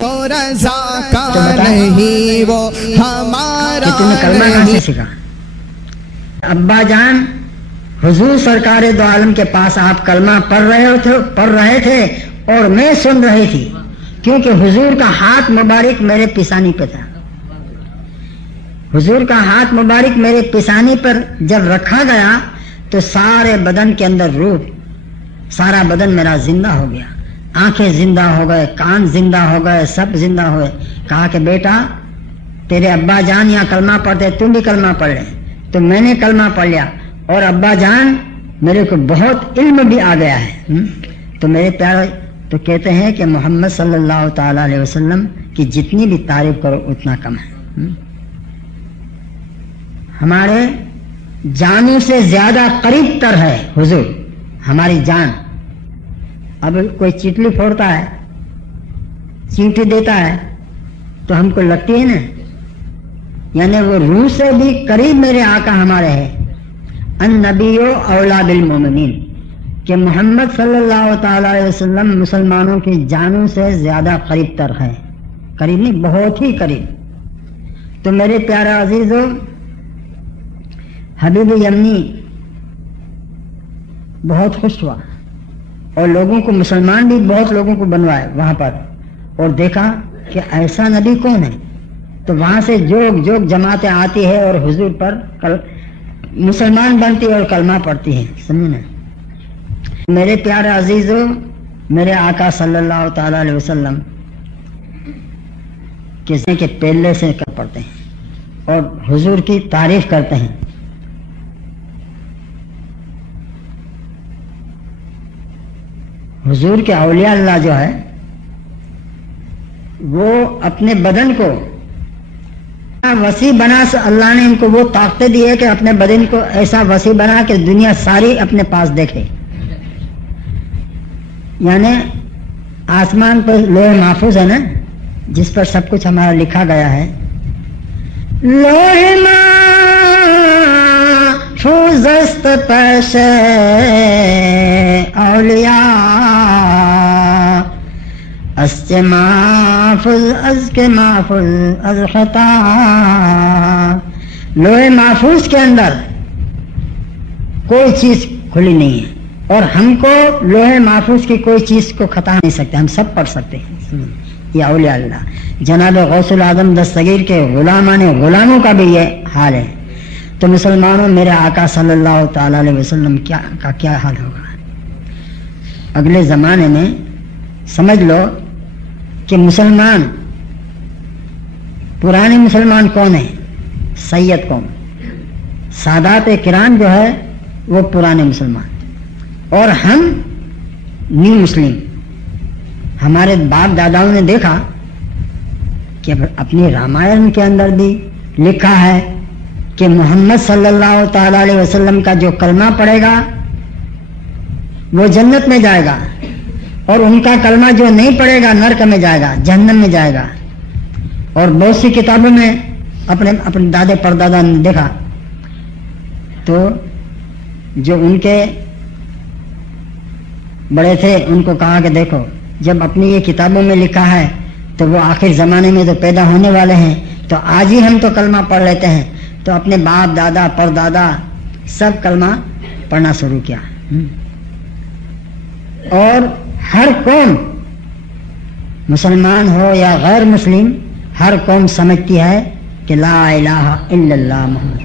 تو رضا کا نہیں وہ ہمارا تمہیں کلمہ کہاں سے سیکھا؟ ابا جان حضور سرکار دو عالم کے پاس آپ کلمہ پڑھ رہے تھے اور میں سن رہی تھی، کیونکہ حضور کا ہاتھ مبارک میرے پیشانی پہ تھا. حضور کا ہاتھ مبارک میرے پیشانی پر جب رکھا گیا تو سارے بدن کے اندر روح، سارا بدن میرا زندہ ہو گیا، آنکھیں زندہ ہو گئے، کان زندہ ہو گئے، سب زندہ ہوئے. کہا کہ بیٹا تیرے ابا جان یہاں کلمہ پڑھتے، تم بھی کلمہ پڑھ لے. تو میں نے کلمہ پڑھ لیا اور ابا جان میرے کو بہت علم بھی آ گیا ہے. تو میرے پیارے تو کہتے ہیں کہ محمد صلی اللہ تعالی علیہ وسلم کی جتنی بھی تعریف کرو اتنا کم ہے. ہمارے جانوں سے زیادہ قریب تر ہے حضور ہماری جان. اب کوئی چیٹلی پھوڑتا ہے، چیٹی دیتا ہے تو ہم کو لگتی ہے نا، یعنی وہ روح سے بھی قریب میرے آقا ہمارے ہیں. النبی اولا بالمومنین کہ محمد صلی اللہ تعالی علیہ وسلم مسلمانوں کی جانوں سے زیادہ قریب تر ہے، قریب نہیں بہت ہی قریب. تو میرے پیارے عزیزو، حبیب یمنی بہت خوش ہوا اور لوگوں کو، مسلمان بھی بہت لوگوں کو بنوائے وہاں پر، اور دیکھا کہ ایسا نبی کون ہے. تو وہاں سے جوگ جماعتیں آتی ہے اور حضور پر مسلمان بنتی اور کلمہ پڑھتی ہے. سمجھے نا میرے پیارے عزیزو، میرے آقا صلی اللہ تعالی علیہ وسلم کسی کے پہلے سے کر پڑھتے ہیں اور حضور کی تعریف کرتے ہیں. حضور کے اولیاء اللہ جو ہے وہ اپنے بدن کو وسیع بنا، اللہ نے ان کو وہ طاقتیں دی ہے کہ اپنے بدن کو ایسا وسیع بنا کہ دنیا ساری اپنے پاس دیکھے. یعنی آسمان پر لوح محفوظ ہے نا، جس پر سب کچھ ہمارا لکھا گیا ہے. لوح محفوظ است پیش اولیاء، است محفوظ از کے محفوظ از خطا. لوح محفوظ کے اندر کوئی چیز کھلی نہیں ہے اور ہم کو لوح محفوظ کی کوئی چیز کو خطا نہیں سکتے، ہم سب پڑھ سکتے ہیں. یہ اولیاء اللہ جناب غوث العظم دستگیر کے غلاموں کا بھی یہ حال ہے. تو مسلمانوں، میرے آقا صلی اللہ تعالی علیہ وسلم کا کیا حال ہوگا اگلے زمانے میں. سمجھ لو کہ مسلمان، پرانے مسلمان کون ہیں؟ سید قوم، سادات کرام جو ہے وہ پرانے مسلمان، اور ہم نیو مسلم. ہمارے باپ داداؤں نے دیکھا کہ اپنی رامائن کے اندر بھی لکھا ہے کہ محمد صلی اللہ تعالی علیہ وسلم کا جو کلمہ پڑھے گا وہ جنت میں جائے گا، اور ان کا کلمہ جو نہیں پڑھے گا نرک میں جائے گا، جہنم میں جائے گا. اور بہت سی کتابوں میں اپنے دادے پردادا نے دیکھا. تو جو ان کے بڑے تھے ان کو کہا کہ دیکھو جب اپنی یہ کتابوں میں لکھا ہے تو وہ آخر زمانے میں تو پیدا ہونے والے ہیں، تو آج ہی ہم تو کلمہ پڑھ لیتے ہیں. تو اپنے باپ دادا پردادا سب کلمہ پڑھنا شروع کیا. اور ہر قوم، مسلمان ہو یا غیر مسلم، ہر قوم سمجھتی ہے کہ لا الہ الا اللہ محمد،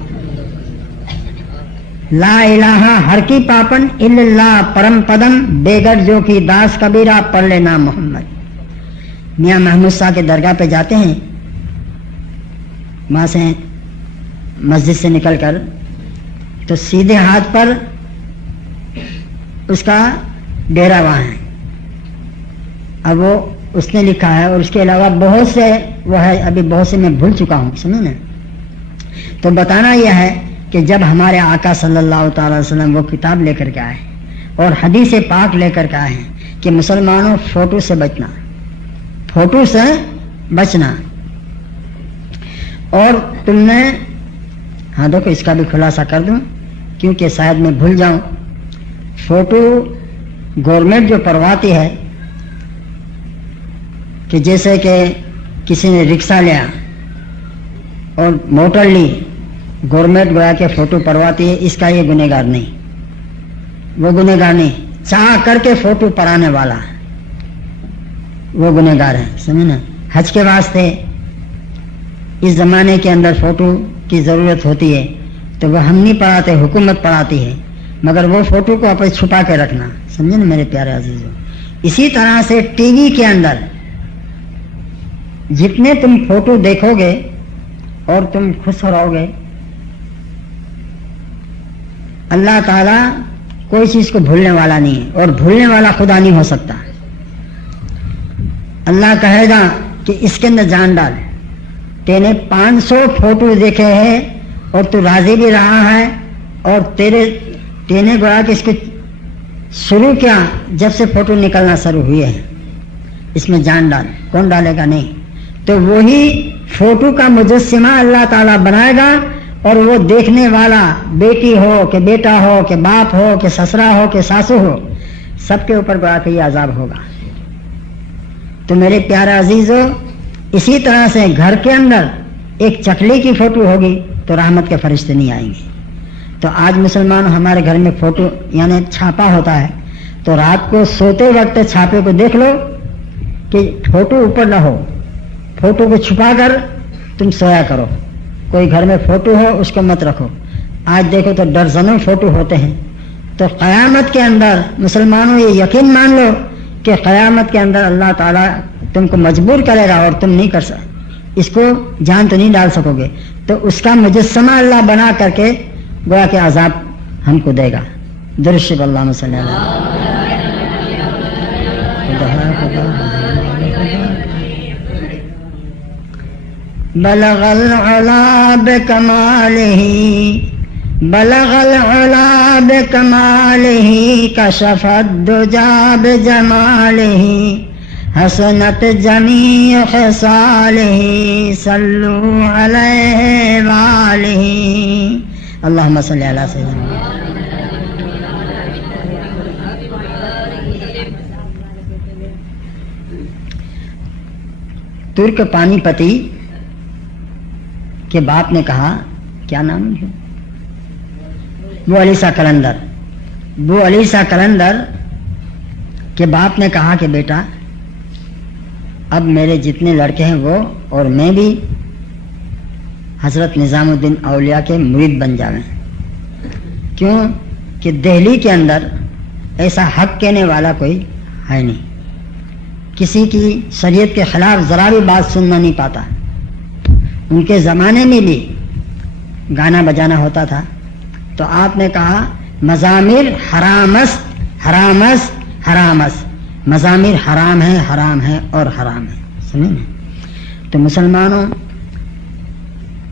لا الہ ہر کی پاپن الا اللہ پرم پدم بیگر جو کی داس کبیرہ پڑھ لینا محمد. میاں محمود شاہ کے درگاہ پہ جاتے ہیں، وہاں سے مسجد سے نکل کر تو سیدھے ہاتھ پر اس کا ڈیرا وہاں ہے. اب وہ اس نے لکھا ہے، اور اس کے علاوہ بہت سے وہ ہے، ابھی بہت سے میں بھول چکا ہوں. سنو نا، تو بتانا یہ ہے کہ جب ہمارے آقا صلی اللہ تعالی وسلم وہ کتاب لے کر کے آئے اور حدیث پاک لے کر کے آئے ہیں کہ مسلمانوں فوٹو سے بچنا، فوٹو سے بچنا. اور تم نے، ہاں دیکھو اس کا بھی خلاصہ کر دوں کیونکہ شاید میں بھول جاؤں. فوٹو گورنمنٹ جو کرواتی ہے کہ جیسے کہ کسی نے رکشہ لیا اور موٹر لی، گورنمنٹ گویا کے فوٹو پڑواتی ہے، اس کا یہ گنہگار نہیں، وہ گنہگار نہیں، چاہ کر کے فوٹو پڑانے والا وہ گنہگار ہے، سمجھے نا۔ حج کے واسطے اس زمانے کے اندر فوٹو کی ضرورت ہوتی ہے تو وہ ہم نہیں پڑھاتے، حکومت پڑھاتی ہے، مگر وہ فوٹو کو اپنے چھپا کے رکھنا، سمجھے نا میرے پیارے عزیزوں۔ اسی طرح سے ٹی وی کے اندر جتنے تم فوٹو دیکھو گے اور تم خوش رہو گے، اللہ تعالیٰ کوئی چیز کو بھولنے والا نہیں ہے، اور بھولنے والا خدا نہیں ہو سکتا۔ اللہ کہے گا کہ اس کے اندر جان ڈال، تے نے 500 فوٹو دیکھے ہیں اور تو راضی بھی رہا ہے، اور تے نے گویا کہ اس کو شروع کیا جب سے فوٹو نکلنا شروع ہوئے ہیں، اس میں جان ڈال، کون ڈالے گا؟ نہیں۔ تو وہی فوٹو کا مجسمہ اللہ تعالیٰ بنائے گا، اور وہ دیکھنے والا بیٹی ہو کہ بیٹا ہو کہ باپ ہو کہ سسرا ہو کہ ساسو ہو، سب کے اوپر گویا کہ یہ عذاب ہوگا۔ تو میرے پیارے عزیزو، اسی طرح سے گھر کے اندر ایک چکلی کی فوٹو ہوگی تو رحمت کے فرشتے نہیں آئیں گے۔ تو آج مسلمان ہمارے گھر میں فوٹو یعنی چھاپا ہوتا ہے، تو رات کو سوتے وقت چھاپے کو دیکھ لو کہ فوٹو اوپر نہ ہو، فوٹو کو چھپا کر تم سویا کرو۔ کوئی گھر میں فوٹو ہو اس کو مت رکھو۔ آج دیکھو تو درجنوں فوٹو ہوتے ہیں۔ تو قیامت کے اندر مسلمانوں یہ یقین مان لو کہ قیامت کے اندر اللہ تعالیٰ تم کو مجبور کرے گا، اور تم نہیں کر سکتے، اس کو جان تو نہیں ڈال سکو گے، تو اس کا مجسمہ اللہ بنا کر کے گویا کہ عذاب ہم کو دے گا۔ درشق اللہ صلی اللہ بلغ العلا بکمالہ، بلغ العلا بکمالہ، کشف الدجا بجمالہ، حسنت جمیع خصالہ، صلو علیہ وآلہ۔ اللہم صلی علی سیدنا۔ ترک پانی پتی کے باپ نے کہا، کیا نام ہے؟ وہ علیسا کلندر، وہ علیسا کلندر کے باپ نے کہا کہ بیٹا اب میرے جتنے لڑکے ہیں وہ اور میں بھی حضرت نظام الدین اولیاء کے مرید بن جاویں۔ کیوں کہ دہلی کے اندر ایسا حق کہنے والا کوئی ہے نہیں، کسی کی شریعت کے خلاف ذرا بھی بات سننا نہیں پاتا۔ ان کے زمانے میں بھی گانا بجانا ہوتا تھا، تو آپ نے کہا مزامیر حرامست حرامست حرامست، مزامیر حرام ہے اور حرام ہے، سنیں نا۔ تو مسلمانوں،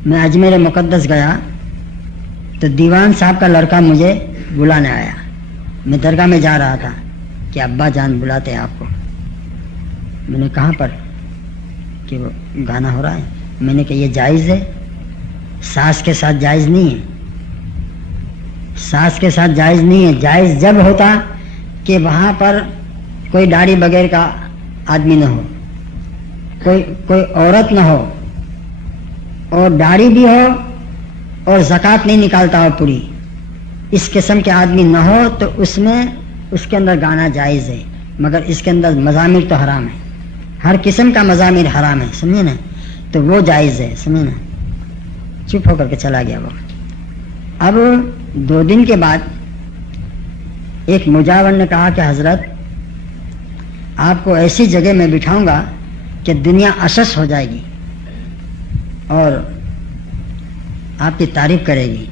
میں اجمیر مقدس گیا تو دیوان صاحب کا لڑکا مجھے بلانے آیا، میں درگاہ میں جا رہا تھا کہ ابا جان بلاتے ہیں آپ کو۔ میں نے کہاں پر؟ کہ وہ گانا ہو رہا ہے۔ میں نے کہا یہ جائز ہے؟ ساس کے ساتھ جائز نہیں ہے، ساس کے ساتھ جائز نہیں ہے۔ جائز جب ہوتا کہ وہاں پر کوئی داڑھی بغیر کا آدمی نہ ہو، کوئی عورت نہ ہو، اور داڑھی بھی ہو اور زکوٰۃ نہیں نکالتا ہو پوری، اس قسم کے آدمی نہ ہو، تو اس میں اس کے اندر گانا جائز ہے، مگر اس کے اندر مزامیر تو حرام ہے، ہر قسم کا مزامیر حرام ہے، سمجھے نا۔ تو وہ جائز ہے، سمجھے نا۔ چپ ہو کر کے چلا گیا وہ۔ اب 2 دن کے بعد ایک مجاور نے کہا کہ حضرت آپ کو ایسی جگہ میں بٹھاؤں گا کہ دنیا اشش ہو جائے گی اور آپ کی تعریف کرے گی۔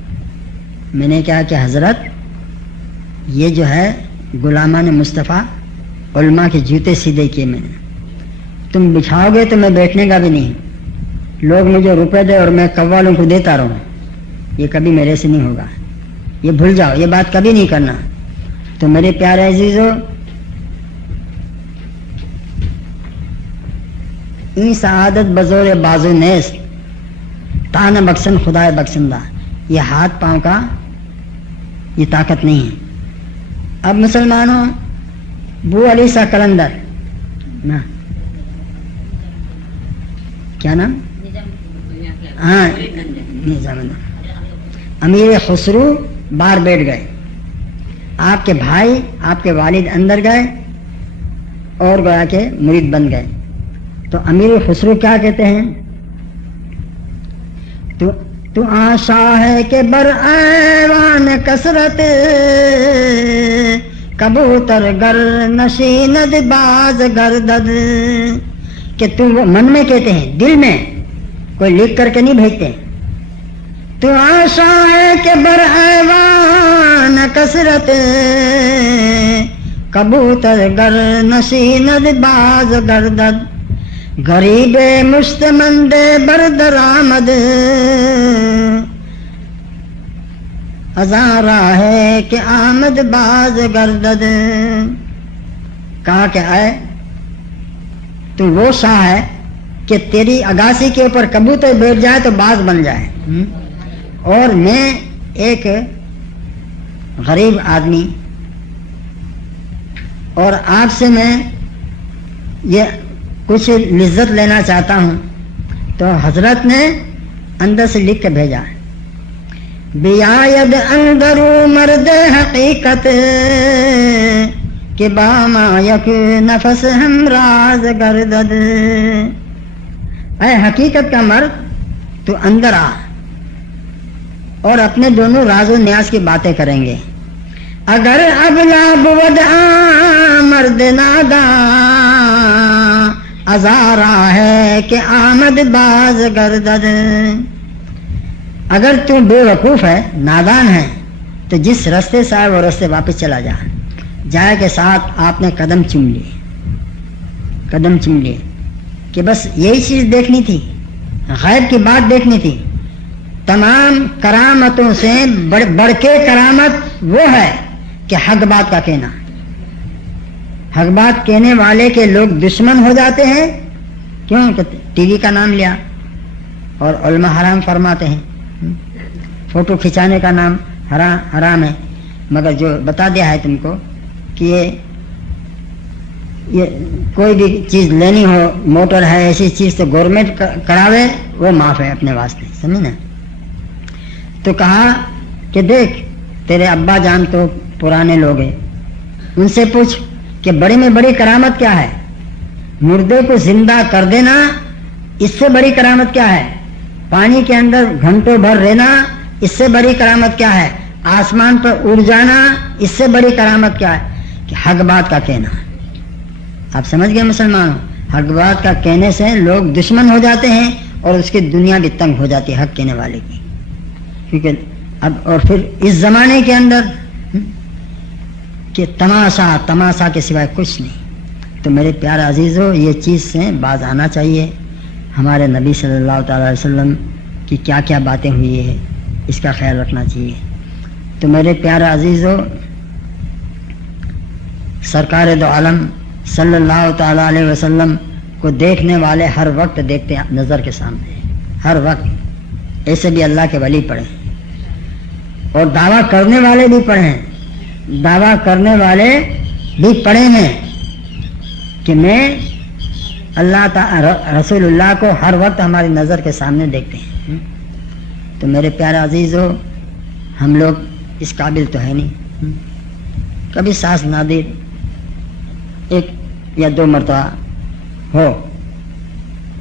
میں نے کہا کہ حضرت یہ جو ہے غلامان مصطفیٰ علماء کے جوتے سیدھے کیے میں نے، تم بچھاؤ گے تو میں بیٹھنے کا بھی نہیں، لوگ مجھے روپے دے اور میں قوالوں کو دیتا رہوں، یہ کبھی میرے سے نہیں ہوگا، یہ بھول جاؤ، یہ بات کبھی نہیں کرنا۔ تو میرے پیارے عزیزو، این سعادت بزور بازو نیست، تان بخشن خدای بخشندہ، یہ ہاتھ پاؤں کا یہ طاقت نہیں ہے۔ اب مسلمانوں، بو علیسا کلندر نا کیا نام؟ ہاں نظام امیر خسرو باہر بیٹھ گئے، آپ کے بھائی آپ کے والد اندر گئے اور گویا کہ مرید بن گئے. تو امیر خسرو کیا کہتے ہیں؟ تو آشا ہے کہ بر ایوان کثرت کبوتر گر نشیند باز گردد. کہ تم وہ من میں کہتے ہیں، دل میں، کوئی لکھ کر کے نہیں بھیجتے. تو آشا ہے کہ بر ایوان کثرت کبوتر گر نشیند باز گردد. غریب مستمند بردرآمد ہزارہ ہے کہ آمد باز گردد. کہا کہ آئے تو وہ شاہ ہے کہ تیری اگاسی کے اوپر کبوتر بیٹھ جائے تو باز بن جائے، اور میں ایک غریب آدمی اور آپ سے میں یہ کچھ لذت لینا چاہتا ہوں. تو حضرت نے اندر سے لکھ کے بھیجا، بیاید اندرو مرد حقیقت کہ باما یک نفس ہم راز گردد. اے حقیقت کا مرد، تو اندر آ اور اپنے دونوں راز و نیاز کی باتیں کریں گے. اگر ابلا بود مرد نادا ازارا ہے کہ آمد باز گردد. اگر تو بے وقوف ہے، نادان ہے، تو جس رستے سے آئے وہ رستے واپس چلا جا. جائے کے ساتھ آپ نے قدم چوم لیے کہ بس یہی چیز دیکھنی تھی، غیب کی بات دیکھنی تھی. تمام کرامتوں سے بڑھ کے کرامت وہ ہے کہ حق بات کا کہنا. حق بات کہنے والے کے لوگ دشمن ہو جاتے ہیں. کیوں؟ کہ ٹی وی کا نام لیا، اور علماء حرام فرماتے ہیں فوٹو کھنچانے کا نام حرام ہے، مگر جو بتا دیا ہے تم کو کہ یہ کوئی بھی چیز لینی ہو، موٹر ہے، ایسی چیز تو گورنمنٹ کراوے، وہ معاف ہے اپنے واسطے، سمجھ نا. تو کہا کہ دیکھ تیرے ابا جان تو پرانے لوگ ہیں، ان سے پوچھ کہ بڑی میں بڑی کرامت کیا ہے. مردے کو زندہ کر دینا، اس سے بڑی کرامت کیا ہے. پانی کے اندر گھنٹوں بھر رہنا، اس سے بڑی کرامت کیا ہے. آسمان پر اڑ جانا، اس سے بڑی کرامت کیا ہے. کہ حق بات کا کہنا. آپ سمجھ گئے مسلمانوں، حق بات کا کہنے سے لوگ دشمن ہو جاتے ہیں اور اس کی دنیا بھی تنگ ہو جاتی ہے حق کہنے والے کی. کیونکہ اب اور پھر اس زمانے کے اندر کہ تماشا کے سوائے کچھ نہیں. تو میرے پیارے عزیزو، یہ چیز سے باز آنا چاہیے. ہمارے نبی صلی اللہ تعالی علیہ وسلم کی کیا کیا باتیں ہوئی ہے، اس کا خیال رکھنا چاہیے. تو میرے پیارے عزیزو، سرکار دو عالم صلی اللہ تعالی علیہ وسلم کو دیکھنے والے ہر وقت دیکھتے ہیں نظر کے سامنے، ہر وقت. ایسے بھی اللہ کے ولی پڑھے، اور دعویٰ کرنے والے بھی پڑھے، دعویٰ کرنے والے بھی پڑھے ہیں کہ میں اللہ تعالی رسول اللہ کو ہر وقت ہماری نظر کے سامنے دیکھتے ہیں. تو میرے پیارے عزیزو، ہم لوگ اس قابل تو ہے نہیں. کبھی ساس نادر ایک یا دو مرتبہ ہو.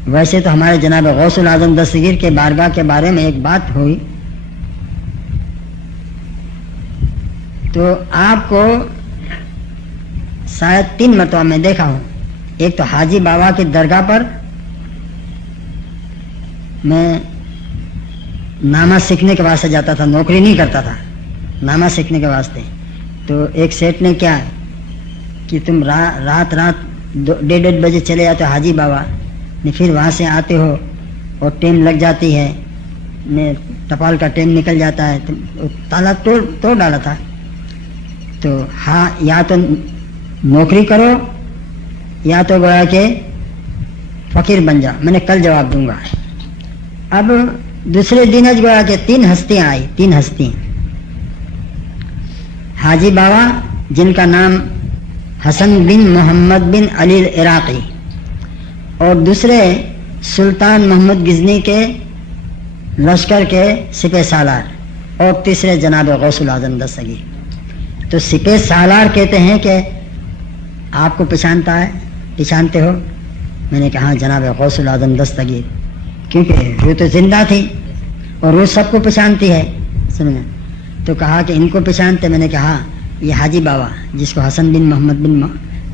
ویسے تو ہمارے جناب غوث العظم دستگیر کے بارگاہ کے بارے میں ایک بات ہوئی، تو آپ کو شاید 3 مرتبہ میں دیکھا ہوں. ایک تو حاجی بابا کی درگاہ پر میں نامہ سیکھنے کے واسطے جاتا تھا، نوکری نہیں کرتا تھا، نامہ سیکھنے کے واسطے. تو ایک سیٹ نے کیا کہ تم رات 1:30 بجے چلے جاتے ہو حاجی بابا، پھر وہاں سے آتے ہو اور ٹائم لگ جاتی ہے، ٹپال کا ٹائم نکل جاتا ہے. تو تالا توڑ ڈالا تھا. تو ہاں، یا تو نوکری کرو یا تو گویا کہ فقیر بن جاؤ. میں نے کل جواب دوں گا. اب دوسرے دن گویا کہ 3 ہستیاں آئی، 3 ہستیاں. حاجی بابا جن کا نام حسن بن محمد بن علی العراقی، اور دوسرے سلطان محمد غزنی کے لشکر کے سپہ سالار اور تیسرے جناب غوث الاعظم دستگیر۔ تو سپہ سالار کہتے ہیں کہ آپ کو پہچانتے ہو؟ میں نے کہا جناب غوث الاعظم دستگیر، کیونکہ وہ تو زندہ تھی اور وہ سب کو پہچانتی ہے، سمجھا؟ تو کہا کہ ان کو پہچانتے؟ میں نے کہا یہ حاجی بابا جس کو حسن بن محمد بن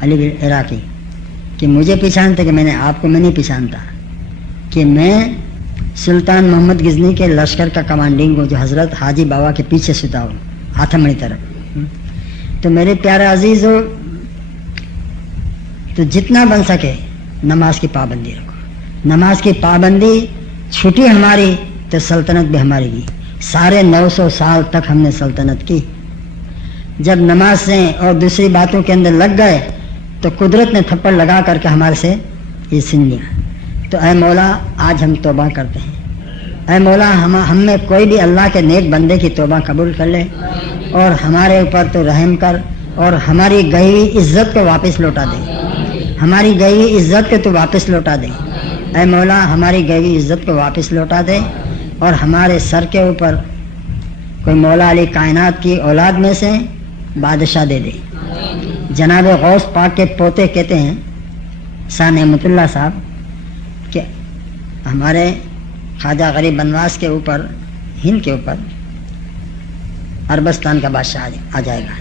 علی عراقی، کہ مجھے پہچانتے کہ میں نے آپ کو میں نہیں پہچانتا، کہ میں سلطان محمد غزنی کے لشکر کا کمانڈنگ ہوں جو حضرت حاجی بابا کے پیچھے ستا ہوں ہاتھمڑی طرف۔ تو میرے پیارے عزیز ہو، تو جتنا بن سکے نماز کی پابندی رکھو۔ نماز کی پابندی چھٹی ہماری تو سلطنت بھی ہماری کی، سارے 900 سال تک ہم نے سلطنت کی۔ جب نماز سے اور دوسری باتوں کے اندر لگ گئے تو قدرت نے تھپڑ لگا کر کے ہمارے سے یہ سن لیا۔ تو اے مولا آج ہم توبہ کرتے ہیں، اے مولا ہم میں کوئی بھی اللہ کے نیک بندے کی توبہ قبول کر لے اور ہمارے اوپر تو رحم کر اور ہماری گئی ہوئی عزت کو واپس لوٹا دے، ہماری گئی ہوئی عزت کو تو واپس لوٹا دے، اے مولا ہماری گئی ہوئی عزت کو واپس لوٹا دے اور ہمارے سر کے اوپر کوئی مولا علی کائنات کی اولاد میں سے بادشاہ دے دے۔ جناب غوث پاک کے پوتے کہتے ہیں شاہ نعمت اللہ صاحب کہ ہمارے خواجہ غریب بنواس کے اوپر، ہند کے اوپر عربستان کا بادشاہ آ جائے گا۔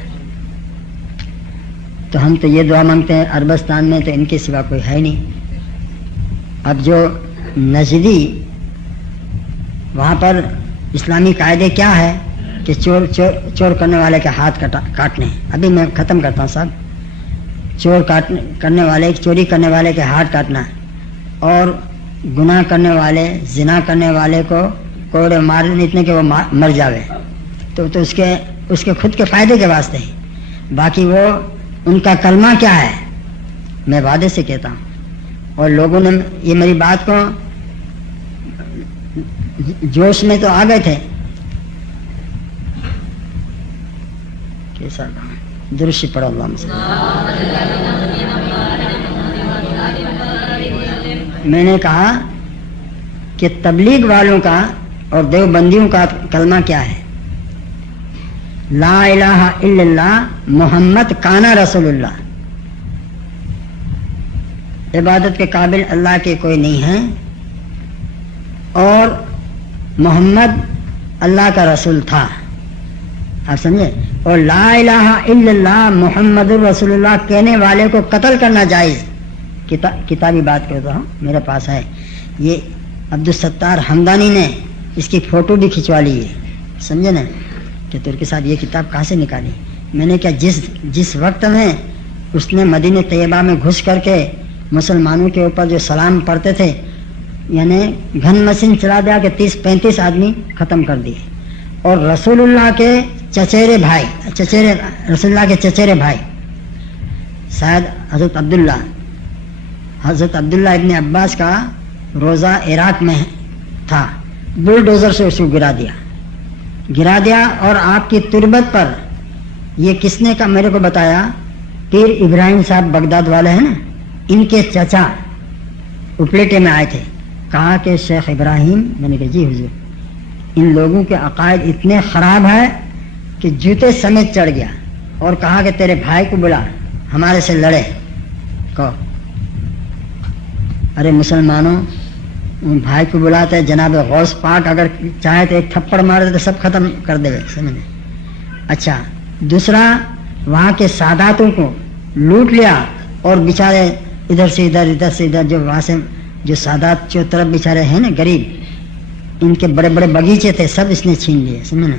تو ہم تو یہ دعا مانگتے ہیں عربستان میں تو ان کے سوا کوئی ہے نہیں۔ اب جو نجدی وہاں پر اسلامی قاعدے کیا ہے کہ چور کرنے والے کے ہاتھ کاٹنے۔ ابھی میں ختم کرتا ہوں صاحب۔ چوری کرنے والے کے ہاتھ کاٹنا اور گناہ کرنے والے، زنا کرنے والے کو کوڑے مارنے اتنے کہ وہ مر جاوے، تو اس کے خود کے فائدے کے واسطے ہی۔ باقی وہ ان کا کلمہ کیا ہے میں وعدے سے کہتا ہوں، اور لوگوں نے یہ میری بات کو جوش میں تو آ گئے تھے۔ کیسا درشی پڑھو اللہم صلی میں نے کہا کہ تبلیغ والوں کا اور دیوبندیوں کا کلمہ کیا ہے؟ لا الہ الا اللہ محمد کانا رسول اللہ۔ عبادت کے قابل اللہ کے کوئی نہیں ہے اور محمد اللہ کا رسول تھا، آپ سمجھے؟ اور لا الہ الا اللہ محمد الرسول اللہ کہنے والے کو قتل کرنا جائز۔ کتابی بات کرتا ہوں، میرے پاس ہے، یہ عبدالستار حمدانی نے اس کی فوٹو بھی کھنچوا لی ہے، سمجھے نا؟ کہ ترکی صاحب یہ کتاب کہاں سے نکالی؟ میں نے کہا جس وقت میں اس نے مدینہ طیبہ میں گھس کر کے مسلمانوں کے اوپر جو سلام پڑھتے تھے، یعنی گھن مشین چلا دیا کہ 30-35 آدمی ختم کر دیے، اور رسول اللہ کے چچیرے بھائی شاید حضرت عبداللہ ابن عباس کا روزہ عراق میں تھا، بلڈوزر سے اس کو گرا دیا اور آپ کی تربت پر یہ کس نے کا میرے کو بتایا؟ پیر ابراہیم صاحب بغداد والے ہیں نا، ان کے چچا اپلیٹے میں آئے تھے، کہا کہ شیخ ابراہیم، میں نے کہا جی حضور، ان لوگوں کے عقائد اتنے خراب ہے کہ جوتے سمیت چڑھ گیا، اور کہا کہ تیرے بھائی کو بلا ہمارے سے لڑے۔ کہو ارے مسلمانوں، بھائی کو بلاتے جناب غوث پاک اگر چاہے تو ایک تھپڑ مار دے تو سب ختم کر دے، سمجھے؟ اچھا، دوسرا وہاں کے ساداتوں کو لوٹ لیا اور بیچارے ادھر سے ادھر جو وہاں سے جو سادات جو طرف بیچارے ہیں نا غریب، ان کے بڑے بڑے باغیچے تھے سب اس نے چھین لیے، سمجھے نا؟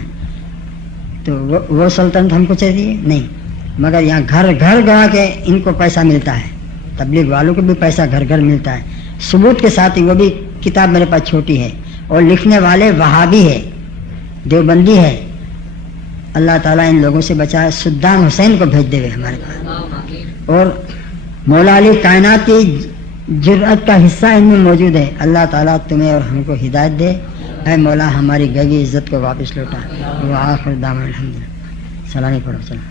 تو وہ سلطنت ہم کو چاہیے نہیں، مگر یہاں گھر گھر گا کے ان کو پیسہ ملتا ہے، تبلیغ والوں کو بھی پیسہ گھر گھر ملتا ہے، ثبوت کے ساتھ ہی۔ وہ بھی کتاب میرے پاس چھوٹی ہے، اور لکھنے والے وہابی ہے، دیوبندی ہے۔ اللہ تعالیٰ ان لوگوں سے بچائے، صدام حسین کو بھیج دے ہوئے ہمارے پاس، اور مولا علی کائنات کی جرأت کا حصہ ان میں موجود ہے۔ اللہ تعالیٰ تمہیں اور ہم کو ہدایت دے، اے مولا ہماری گئی عزت کو واپس لوٹا۔ وآخر دعوانا الحمدللہ۔ سلامی پڑھو، چلو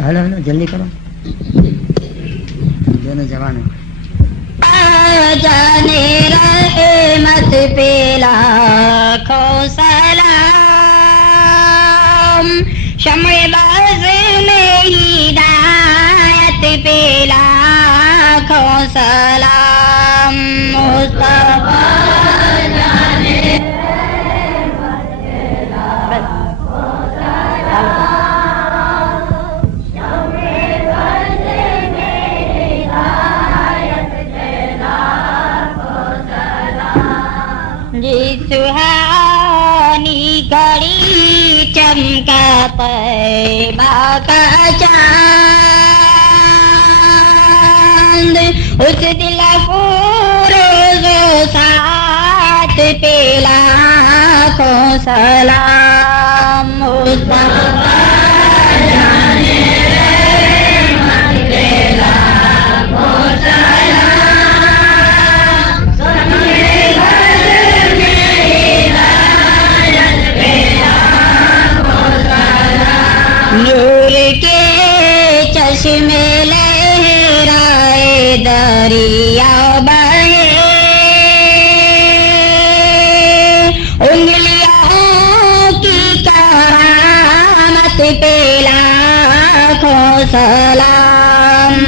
ہلو جلدی کرو، دونوں جوان ہو۔ شمع باز میں ہدایت پہ لاکھوں سلام مصطفیٰ سہانی گھڑی چمکا طیبہ کا چاند اس دل فروز ساتھ پہ لاکھوں سلام مصطفیٰ نور کے چشمے لہرائے دریا بہے انگلیوں کی کرامت پہ لاکھوں سلام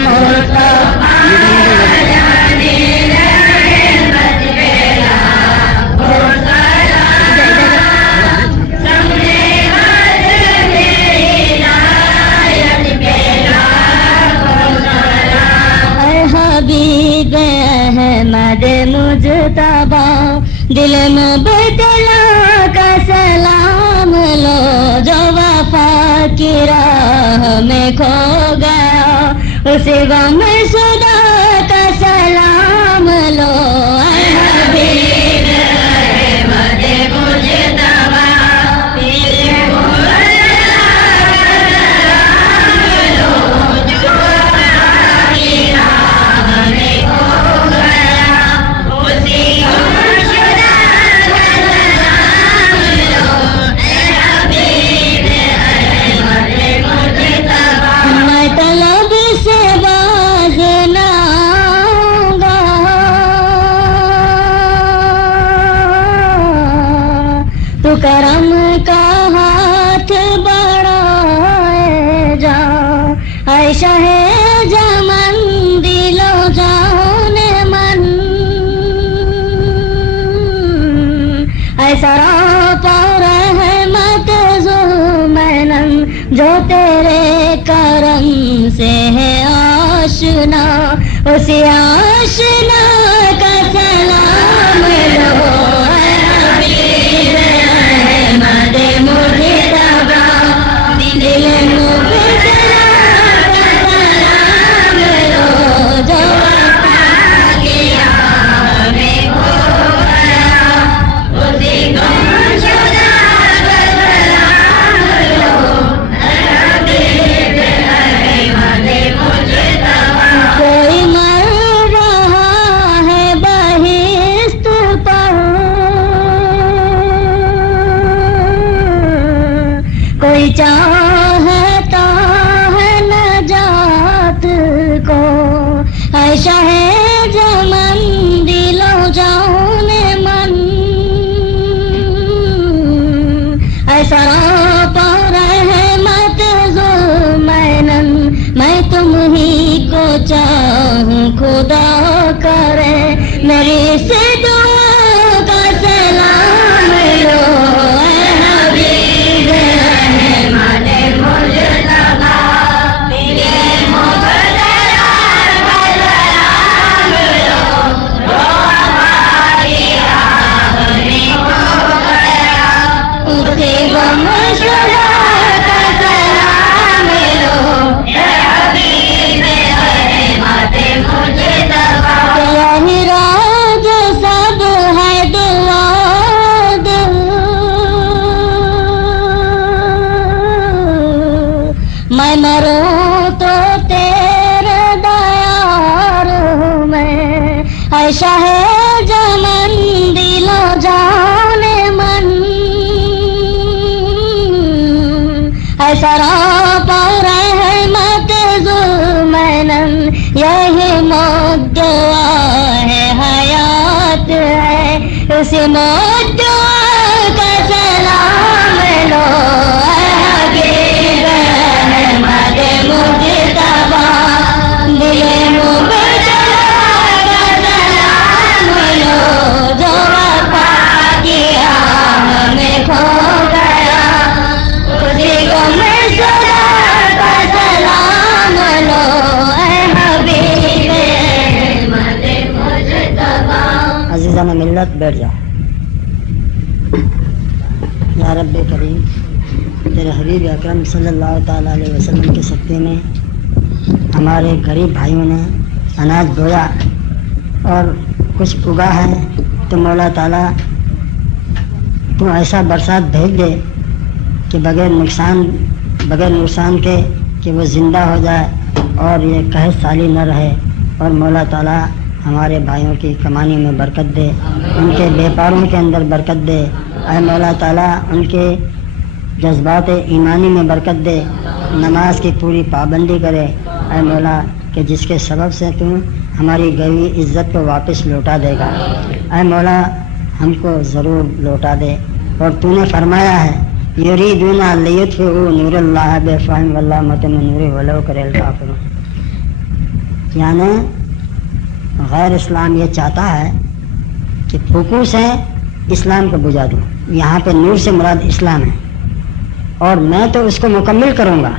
احمد مجتبی دل مبتلا کا سلام لو جو وفا کی راہ میں کھو گیا اس غم شدہ کا سلام لو حبیب احمد مجتبی کرم کا ہاتھ بڑھائے جا اے شاہ جمن دل و جان من اے سراپا رحمت ذوالمنن جو تیرے کرم سے ہے آشنا اسی آشنا کا سلام لو چاہتا ہے نجات کو اے شاہ جمن دل و جان من اے سراپا رحمت ذوالمنن میں تم ہی کو چاہوں خدا کرے میری سے دعا کا سلام لو میں مروں تو تیرے دیار میں اے شاہ جمن دل و جان من اے سراپا رحمت ذوالمنن یہی موت دعا ہے حیات ہے اسی موت دعا کا سلام لو عزیزان ملت بیٹھ جاؤ. یا رب کریم تیرے حبیب اکرم صلی اللہ تعالیٰ علیہ وسلم کے صدقے میں ہمارے غریب بھائیوں نے اناج بویا اور کچھ اگا ہے تو مولا تعالیٰ تو ایسا برسات بھیج دے کہ بغیر نقصان کے کہ وہ زندہ ہو جائے اور یہ قحط سالی نہ رہے. اور مولا تعالیٰ ہمارے بھائیوں کی کمانی میں برکت دے, ان کے بیپاروں کے اندر برکت دے. اے مولا تعالیٰ ان کے جذبات ایمانی میں برکت دے, نماز کی پوری پابندی کرے. اے مولا کہ جس کے سبب سے تو ہماری گئی عزت کو واپس لوٹا دے گا. اے مولا ہم کو ضرور لوٹا دے. اور تو نے فرمایا ہے یریدون لیطفئوا نور اللہ بافواہہم واللہ متم نورہ ولو کرہ الکافرون. یعنی غیر اسلام یہ چاہتا ہے کہ پھوکوں سے اسلام کو بجھا دوں. یہاں پہ نور سے مراد اسلام ہے اور میں تو اس کو مکمل کروں گا.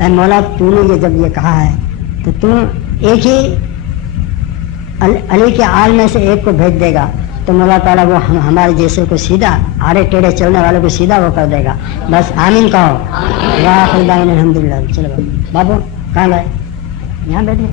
اے مولا تو نے یہ جب یہ کہا ہے تو تو ایک ہی علی کے آل میں سے ایک کو بھیج دے گا تو مولا تعالیٰ وہ ہمارے جیسے کو سیدھا آڑے ٹیڑے چلنے والے کو سیدھا وہ کر دے گا. بس آمین کہو. واہ الحمد للہ. چلو بابو کہاں گئے؟ یہاں بیٹھے.